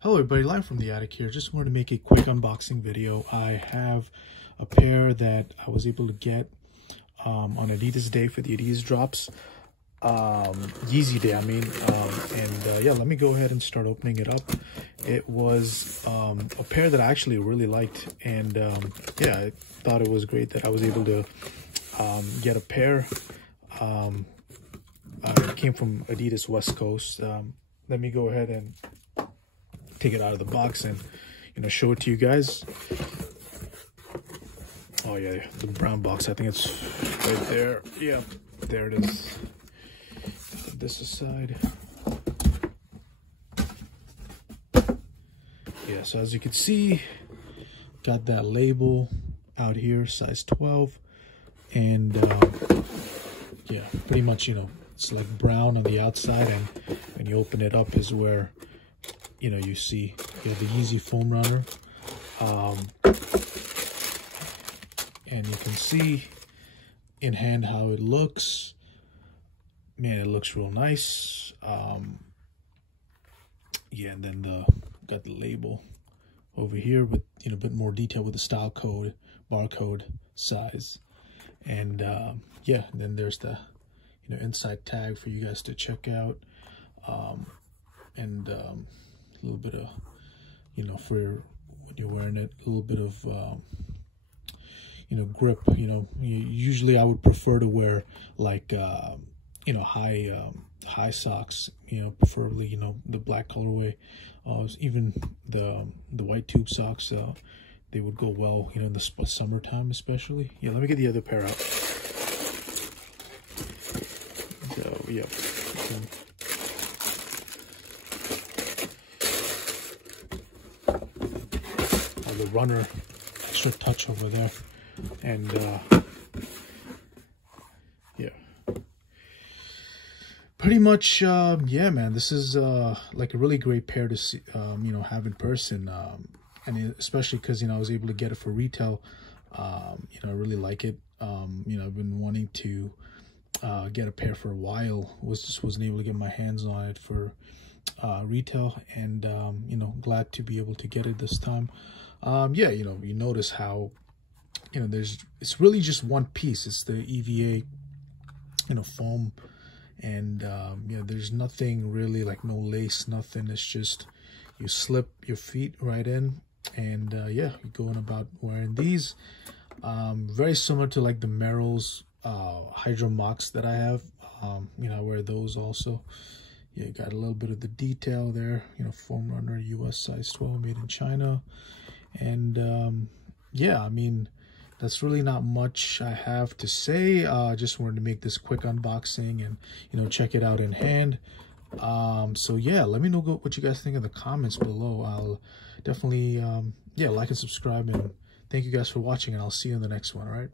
Hello everybody, live from the attic here. Just wanted to make a quick unboxing video. I have a pair that I was able to get on Adidas Day for the Adidas drops. Yeezy Day, I mean. Yeah, let me go ahead and start opening it up. It was a pair that I actually really liked. And yeah, I thought it was great that I was able to get a pair. It came from Adidas West Coast. Let me go ahead and take it out of the box and show it to you guys. Oh yeah, the brown box, I think it's right there. Yeah, there it is. Put this aside. Yeah, so as you can see, got that label out here, size 12, and yeah, pretty much it's like brown on the outside, and when you open it up is where you see the Yeezy foam runner, and you can see in hand how it looks. Man, it looks real nice. Yeah, and then got the label over here with a bit more detail with the style code, barcode, size, and yeah, and then there's the inside tag for you guys to check out, and a little bit of for when you're wearing it, a little bit of grip. Usually I would prefer to wear like high socks, preferably the black colorway. Even the white tube socks, they would go well in the summertime especially. Yeah, let me get the other pair out. So yeah, the runner, extra touch over there, and yeah, pretty much yeah, man, this is like a really great pair to see, have in person, and especially because I was able to get it for retail. I really like it. I've been wanting to get a pair for a while, wasn't able to get my hands on it for retail, and glad to be able to get it this time. Yeah, you notice how it's really just one piece. It's the EVA foam, and there's nothing really, like no lace, nothing. It's just you slip your feet right in, and yeah, you're going about wearing these. Very similar to like the Merrell's Hydro Mocs that I have. I wear those also. Yeah, you got a little bit of the detail there, foam runner, US size 12, made in China. And yeah, I mean, that's really not much I have to say. Just wanted to make this quick unboxing and check it out in hand. So yeah, let me know what you guys think in the comments below. I'll definitely yeah, like and subscribe, and thank you guys for watching, and I'll see you in the next one. All right.